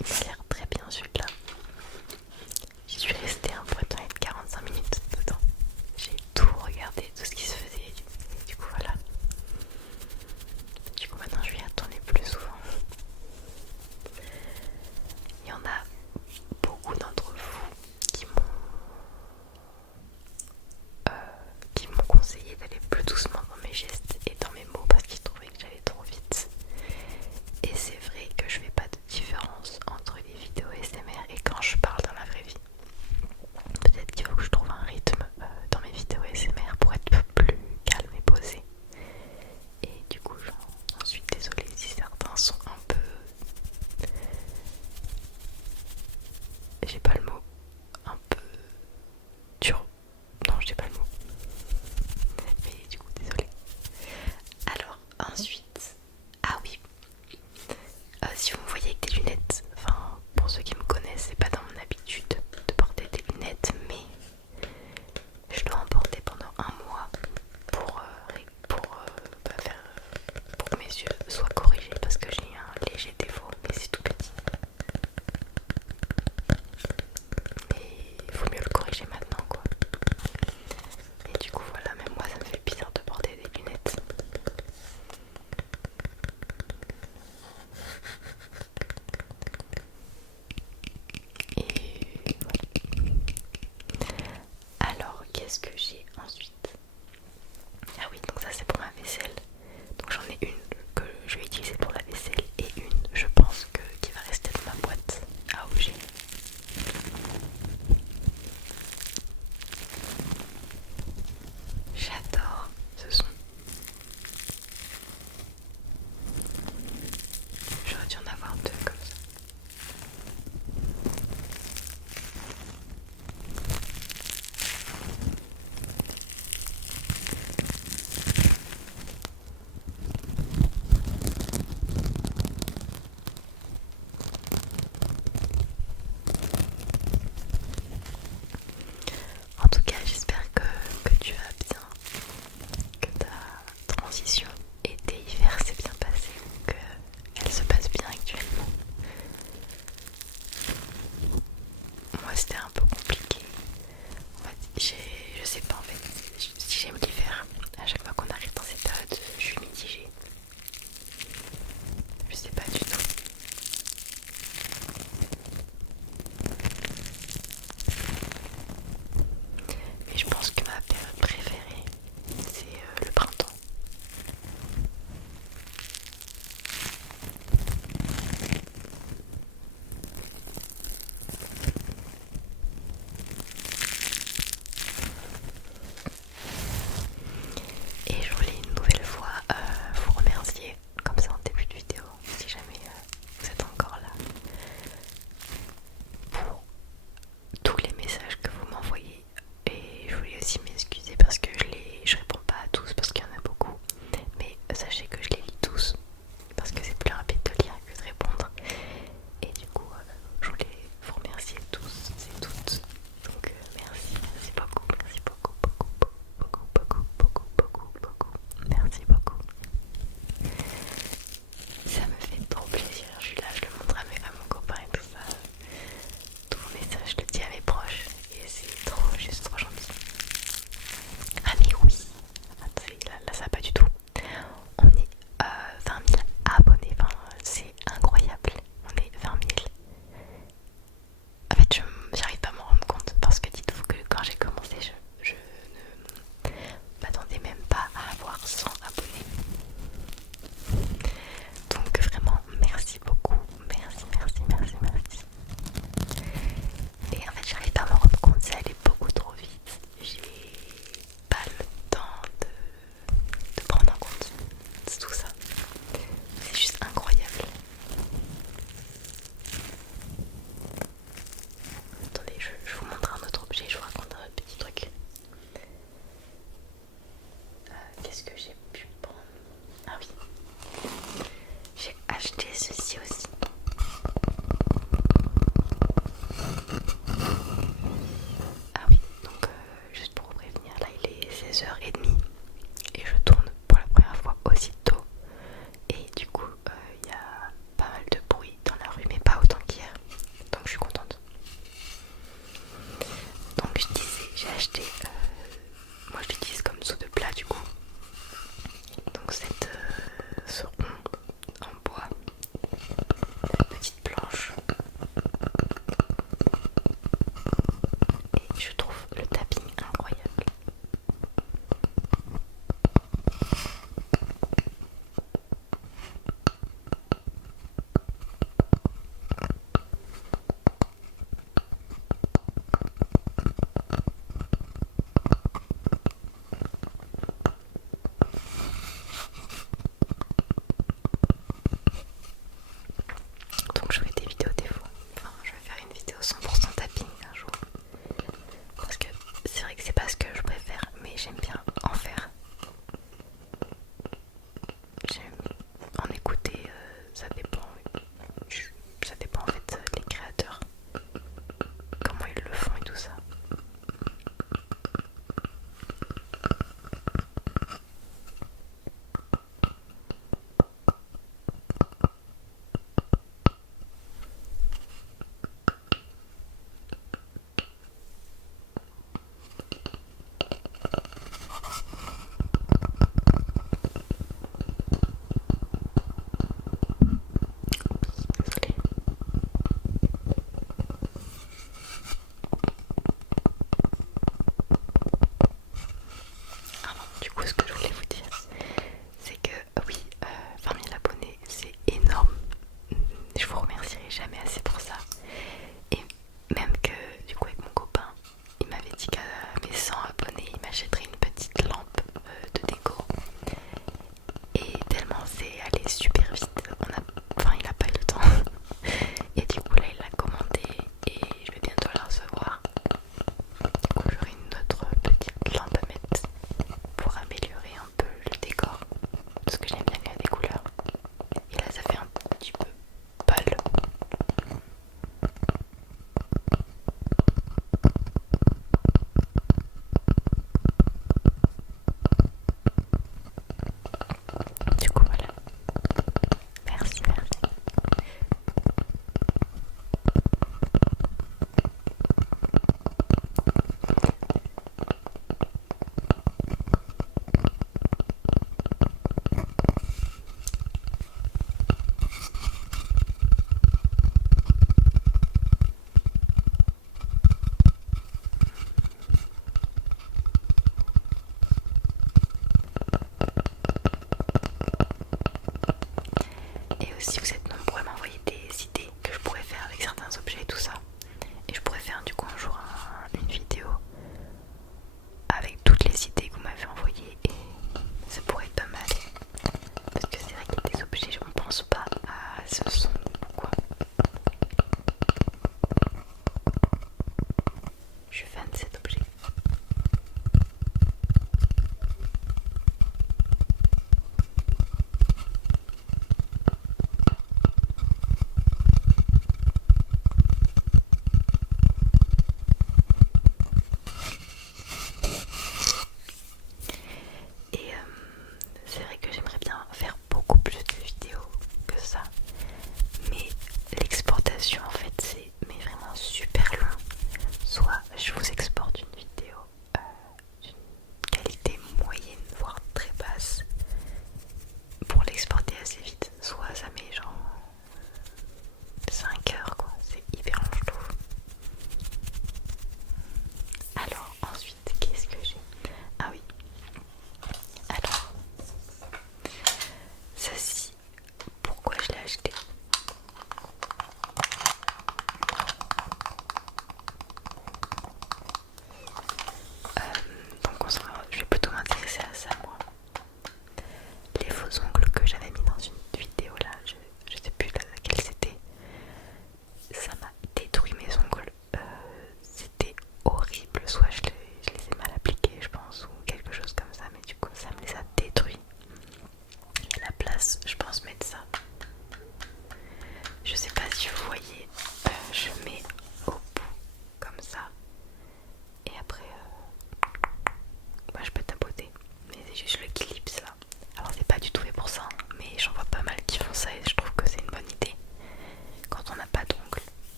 Il m'a l'air très bien celui-là. J'y suis restée pour être honnête 45 minutes dedans. J'ai tout regardé, tout ce qui se faisait. Et du coup voilà. Du coup maintenant je vais y retourner plus souvent. Il y en a beaucoup d'entre vous qui m'ont conseillé d'aller plus doucement dans mes gestes et dans mes mots parce qu'ils trouvaient que j'allais trop vite. Et c'est vrai que je fais pas de différence entre les vidéos ASMR et quand je parle dans la vraie vie. Peut-être qu'il faut que je trouve un rythme dans mes vidéos ASMR pour être plus calme et posé. Et du coup j'en suis désolée si certains sont un peu... J'ai pas le mot. Un peu dur. Non, j'ai pas le mot. Mais du coup désolée. Alors ensuite... Ah oui. Si vous me voyez avec des lunettes, enfin pour ceux qui me connaissent, c'est pas dans mon habitude de porter des lunettes, mais je dois en porter pendant un mois pour que mes yeux soient corrigés parce que j'ai un léger défaut, mais c'est tout petit. Mais il faut mieux le corriger maintenant quoi. Et du coup voilà, même moi ça me fait bizarre de porter des lunettes.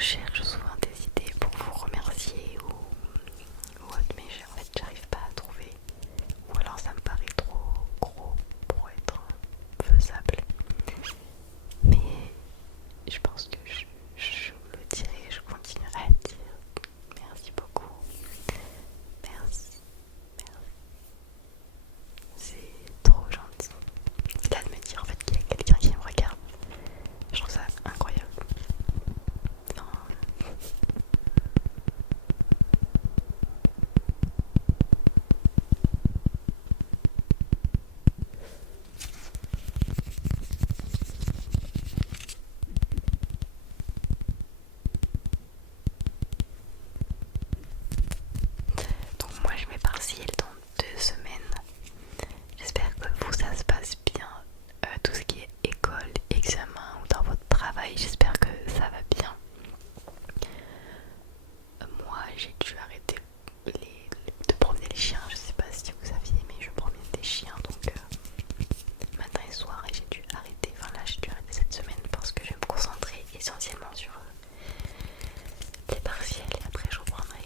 cherche souvent des idées pour vous remercier ou autre, mais en fait j'arrive pas à trouver. Ou alors ça me paraît trop gros pour être faisable. Mais je pense que je le dirai, je continuerai à dire merci beaucoup. Merci, merci. C'est trop gentil. C'est là de me dire en fait qu'il y a quelqu'un qui me regarde. Je trouve ça incroyable. Non. Donc moi je vais partiel dans 2 semaines. J'espère que vous ça se passe bien. Tout ce qui est école, examen ou dans votre travail, j'espère que ça va bien. Moi j'ai dû arrêter de promener les chiens. Je sais pas si vous saviez, mais je promène des chiens donc matin et soir, et j'ai dû arrêter. Enfin là j'ai dû arrêter cette semaine parce que je vais me concentrer essentiellement sur les partiels et après je reprendrai.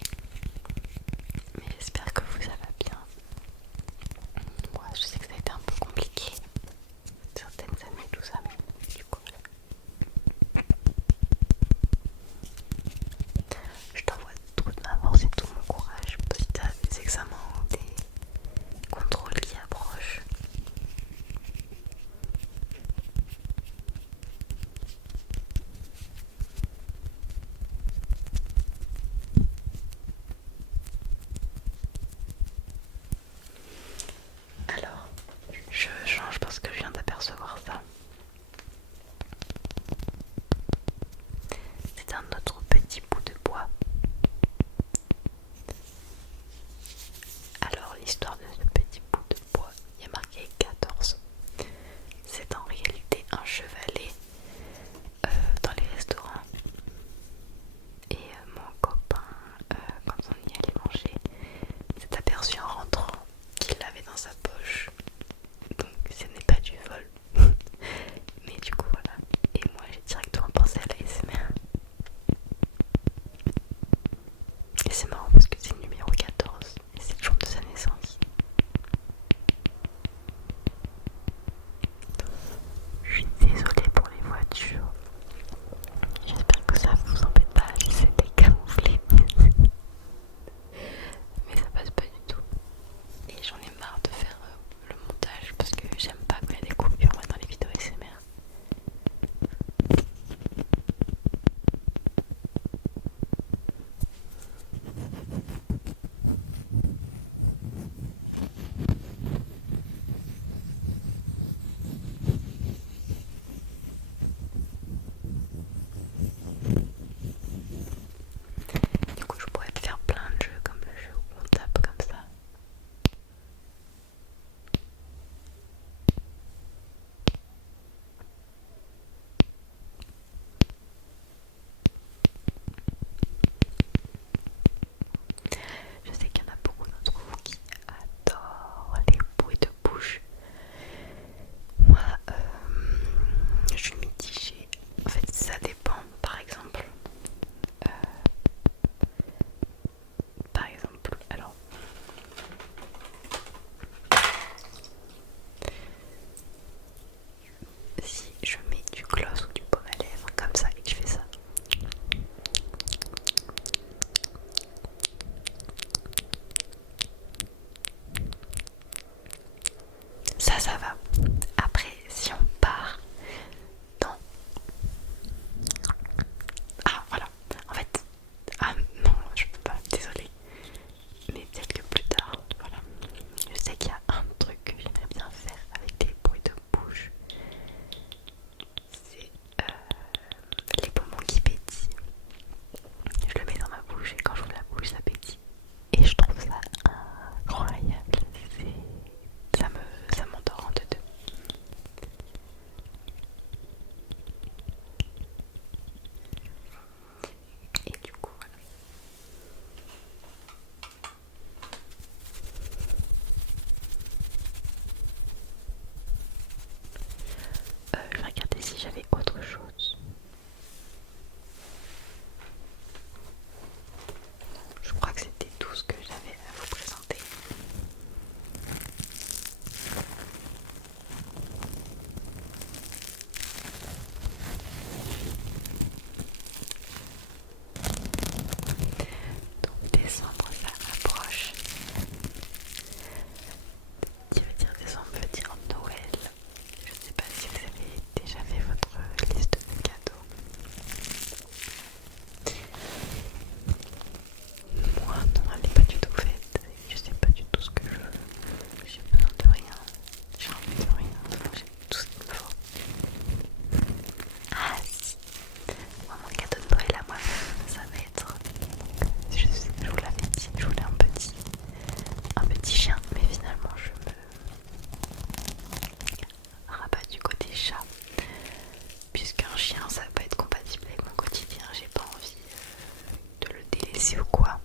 Mais j'espère que vous ça va bien. Moi je sais que ça a été un peu compliqué certaines années tout ça, mais du coup je t'envoie toute ma force et ici ou quoi.